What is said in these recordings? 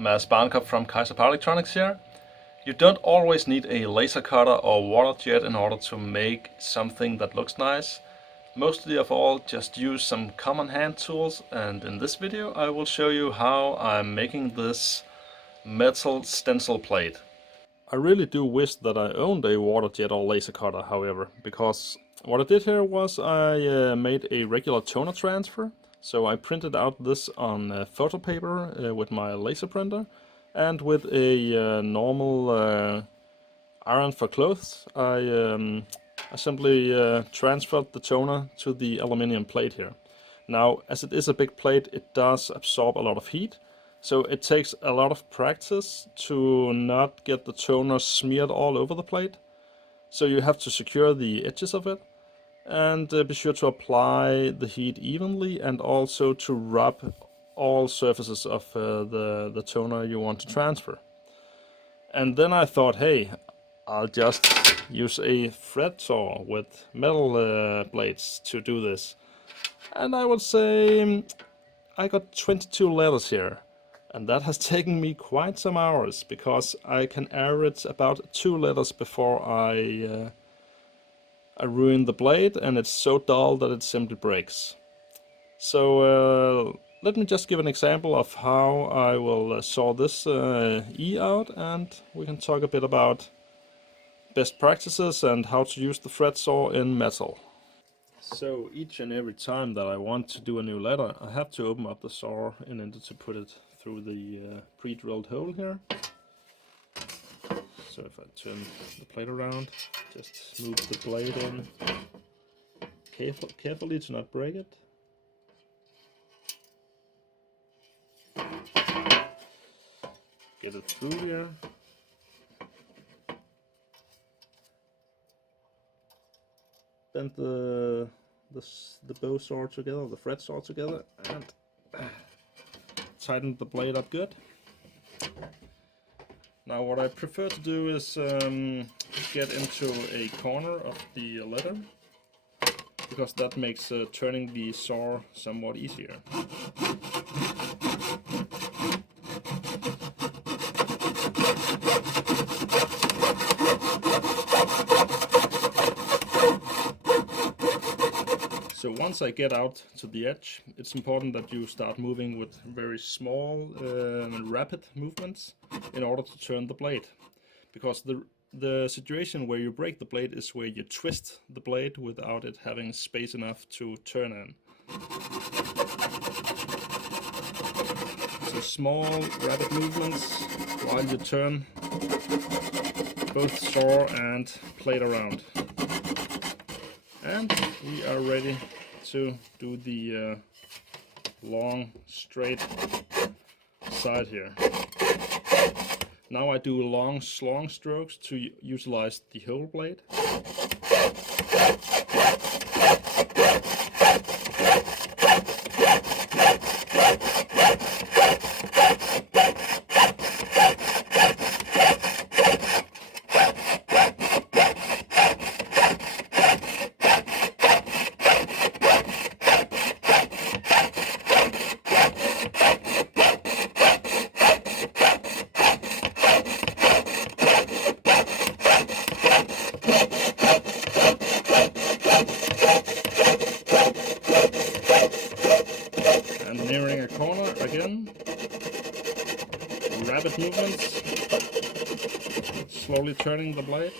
Mads Barnkop from Kaizer Power Electronics here. You don't always need a laser cutter or water jet in order to make something that looks nice. Mostly of all, just use some common hand tools, and in this video I will show you how I'm making this metal stencil plate. I really do wish that I owned a water jet or laser cutter, however, because what I did here was I made a regular toner transfer. So I printed out this on photo paper with my laser printer, and with a normal iron for clothes, I simply transferred the toner to the aluminium plate here. Now, as it is a big plate, it does absorb a lot of heat, so it takes a lot of practice to not get the toner smeared all over the plate. So you have to secure the edges of it, and be sure to apply the heat evenly, and also to rub all surfaces of the toner you want to transfer. And then I thought, hey, I'll just use a thread saw with metal blades to do this. And I would say I got 22 letters here, and that has taken me quite some hours, because I can average about 2 letters before I ruin the blade, and it's so dull that it simply breaks. So let me just give an example of how I will saw this E out, and we can talk a bit about best practices and how to use the thread saw in metal. So each and every time that I want to do a new letter, I have to open up the saw in order to put it through the pre-drilled hole here. So if I turn the plate around, just move the blade in carefully to not break it. Get it through here. Bend the bow saw together, the thread saw together, and tighten the blade up good. Now what I prefer to do is get into a corner of the letter, because that makes turning the saw somewhat easier. So once I get out to the edge, it's important that you start moving with very small and rapid movements in order to turn the blade. Because the situation where you break the blade is where you twist the blade without it having space enough to turn in. So small rapid movements while you turn both saw and plate around. And we are ready to do the long straight side here. Now I do long strokes to utilize the whole blade. And nearing a corner again, rapid movements, slowly turning the blade.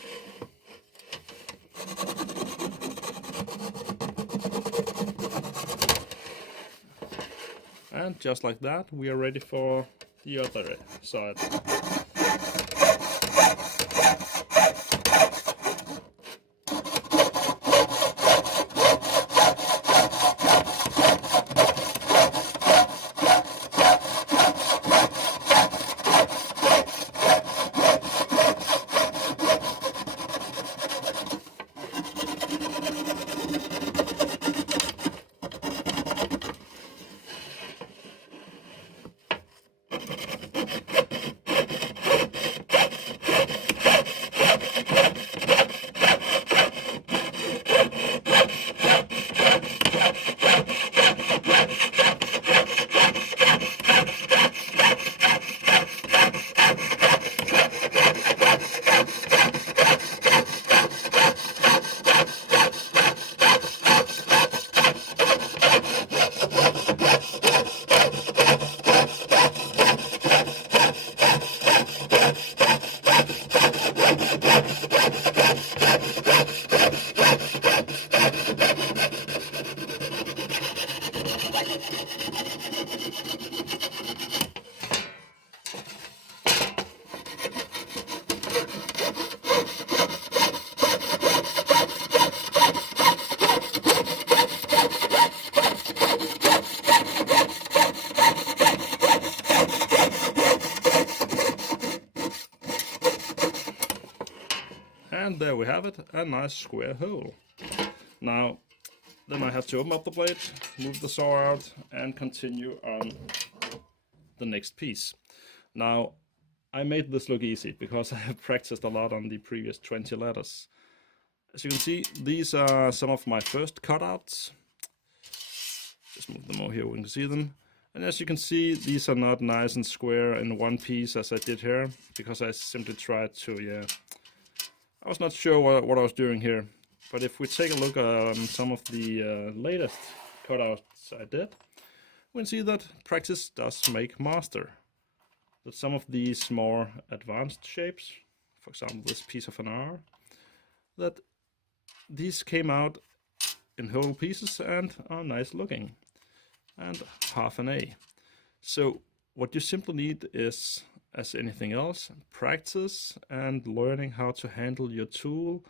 And just like that, we are ready for the other side. And there we have it, a nice square hole. Now, then I have to open up the blade, move the saw out, and continue on the next piece. Now, I made this look easy because I have practiced a lot on the previous 20 letters. As you can see, these are some of my first cutouts. Just move them over here, we can see them. And as you can see, these are not nice and square in one piece as I did here, because I simply tried to, I was not sure what I was doing here. But if we take a look at some of the latest cutouts I did, we can see that practice does make master. That some of these more advanced shapes, for example this piece of an R, that these came out in whole pieces and are nice looking. And half an A. So what you simply need is, as anything else, practice and learning how to handle your tool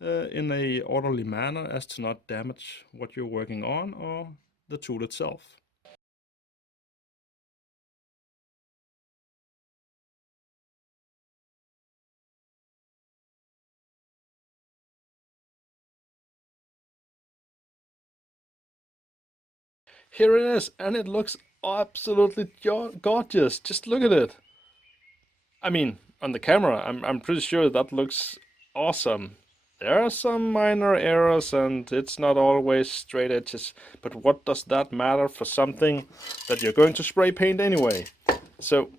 in a orderly manner as to not damage what you're working on or the tool itself. Here it is, and it looks absolutely gorgeous. Just look at it. I mean, on the camera, I'm pretty sure that looks awesome. There are some minor errors and it's not always straight edges, but what does that matter for something that you're going to spray paint anyway? So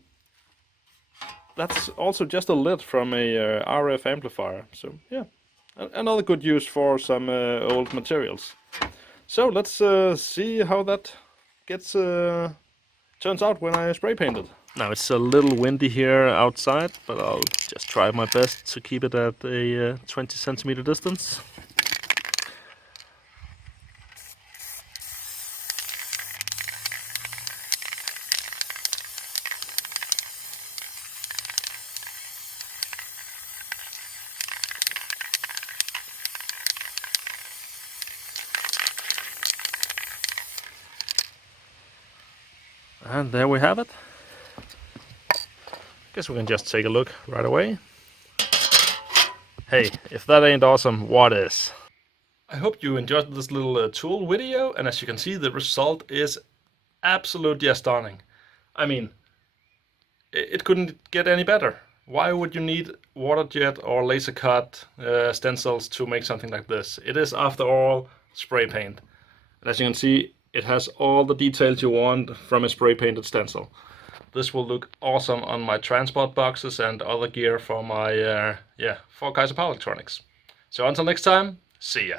that's also just a lid from a RF amplifier. So yeah, another good use for some old materials. So let's see how that gets turns out when I spray paint it. Now it's a little windy here outside, but I'll just try my best to keep it at a 20 centimeter distance. And there we have it. Guess we can just take a look right away. Hey, if that ain't awesome, what is? I hope you enjoyed this little tool video, and as you can see, the result is absolutely stunning. I mean, it couldn't get any better. Why would you need water jet or laser cut stencils to make something like this? It is, after all, spray paint. And as you can see, it has all the details you want from a spray painted stencil. This will look awesome on my transport boxes and other gear for my for Kaizer Power Electronics. So until next time, see ya.